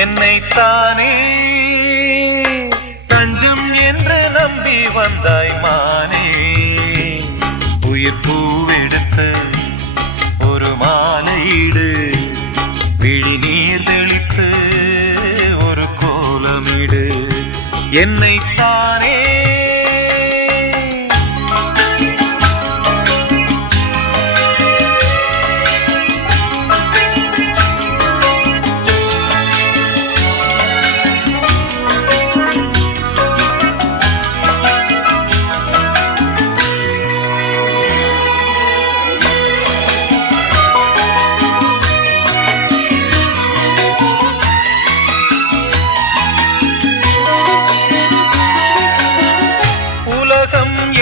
என்னைத்தானே தஞ்சம் என்று நம்பி வந்தாய் மானே. உயிர் பூவெடுத்து ஒரு மாலையீடு, விழி நீர் தெளித்து ஒரு கோலமிடு. என்னைத்தானே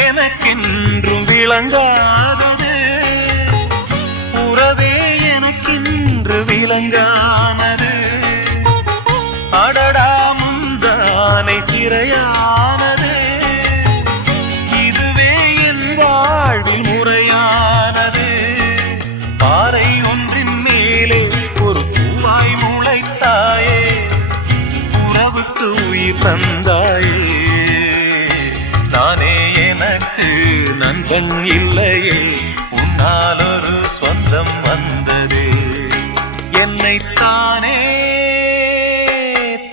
எனக்கென்றும் விளங்காதது, உறவே எனக்கென்று விளங்கானது. அடடா முந்தானை சிறையானது, இதுவே என் வாழ்வில் முறையானது. பாறை ஒன்றின் மேலே ஒரு பூவாய் முளைத்தாயே, உறவுக்கு உயிர் தந்தாயே. நானே எனக்கு நண்பன் இல்லையே, உன்னால் ஒரு சொந்தம் வந்தது. என்னைத்தானே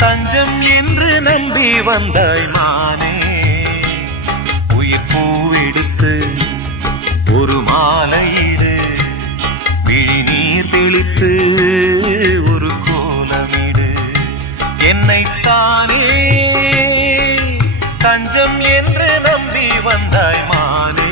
தஞ்சம் என்று நம்பி வந்தாய் மானே. உயிர் பூவெடுத்து ஒரு மாலையிடு, விழி நீர் தெளித்து ஒரு கோலமிடு. என்னைத்தானே தஞ்சம் என்று நம்பி வந்தாய் மானே.